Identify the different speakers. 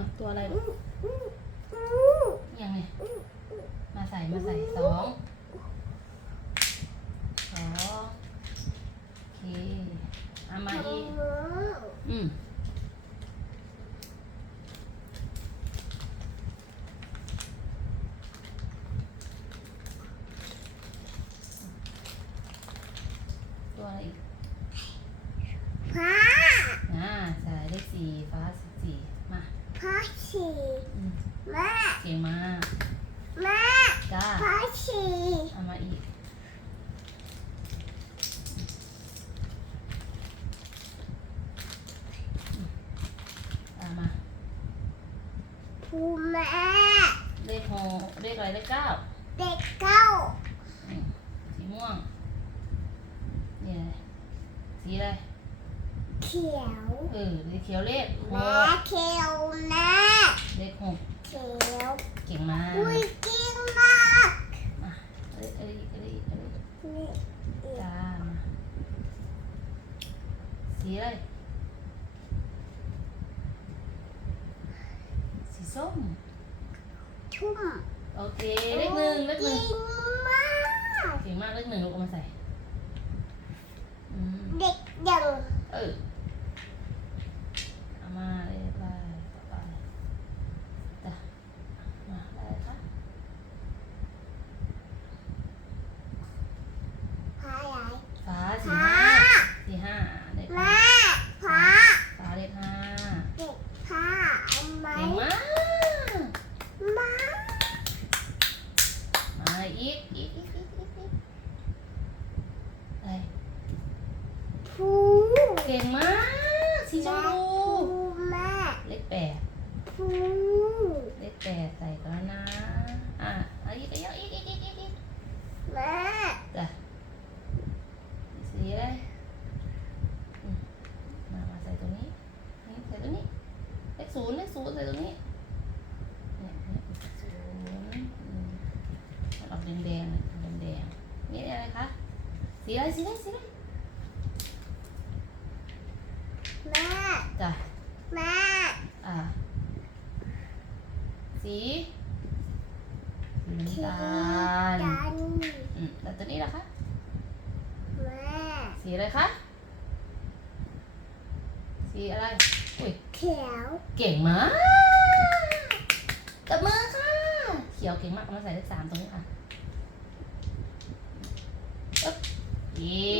Speaker 1: อะตัวอะไรลูกยังไงมาใส่มาใส่สองสองโอเคเอามาอีกอืมตัวอะไรอีก
Speaker 2: ฟ้า
Speaker 1: อ่าใส่เลขสี่ฟ้าสิ บสี่มา
Speaker 2: ฟ้าสี
Speaker 1: อืม
Speaker 2: แม่
Speaker 1: เก่งมาก
Speaker 2: แม่
Speaker 1: จ้า
Speaker 2: ฟ้าสี
Speaker 1: เอามาอีกเอามา
Speaker 2: ผู้แม่
Speaker 1: เลขหกเลขอะไรเลขเก้า
Speaker 2: เด็กเก้า
Speaker 1: อืมสีม่วงนี่อะไรสีอะไร
Speaker 2: เขียว
Speaker 1: เออสีเขียวเลขห
Speaker 2: แม่
Speaker 1: ก
Speaker 2: เขียวแม่
Speaker 1: เลขหก
Speaker 2: เขียว
Speaker 1: เก่งมาก
Speaker 2: อุ้ยจริงมาก
Speaker 1: อะเอ้ยเอ้ยเอ้ยเอ้ย
Speaker 2: นี่
Speaker 1: จ้ามาสีอะไรสีส้ม
Speaker 2: ชุ่ม
Speaker 1: โอเคเลขหนึ่งเลขห
Speaker 2: จริ
Speaker 1: นึ่ง
Speaker 2: งมาก
Speaker 1: เก่งมากเลขหนึ่งลูกเอามาใส่อืม
Speaker 2: เด็กยัง
Speaker 1: เออเอามาเลยไปต่อไปจ้ะมาได้เลยค่ะ
Speaker 2: พาไหล
Speaker 1: ฟ้าสี
Speaker 2: พา
Speaker 1: ห้าสีห้าเลขห้า
Speaker 2: แม่พา
Speaker 1: ฟ้าเลขห้า
Speaker 2: เด็กพาเอาไหม
Speaker 1: เก่งมาก
Speaker 2: มา
Speaker 1: มาอีกอีกอีกอีกอีกอีกอะไร
Speaker 2: ผู
Speaker 1: เก่งมาก สีชมพู
Speaker 2: แม่
Speaker 1: เลขแปด
Speaker 2: ผู
Speaker 1: เลขแปดใส่ก่อนนะ อะเอาอีกเอาอีกอีกอีกอีกอีก
Speaker 2: แม่
Speaker 1: จ้ะสีอะไรอืมมามาใส่ตรงนี้นี่ใส่ตรงนี้ เลขศูนย์เลขศูนย์ใส่ตรงนี้เนี่ยเนี่ยศูนย์อืมมันออกแดงแดงๆแดงแดงๆนี่อะไรคะ สีอะไรสีอะไรสีอะไร
Speaker 2: แม่
Speaker 1: จ้ะ
Speaker 2: แม่
Speaker 1: อ่าสีสีน้ำ
Speaker 2: ที่
Speaker 1: ตาล
Speaker 2: จัน
Speaker 1: อืมแต่ตัวนี้ล่ะคะ
Speaker 2: แม่
Speaker 1: สีอะไรคะสีอะไรอุ้ย
Speaker 2: เขียว
Speaker 1: เก่งมากกับมือค่ะเขียวเก่งมากเอามาใส่เลขสามตรงนี้ค่ะอึ๊บเย้อันนี้นี่นี่ตรงนี้ค่ะ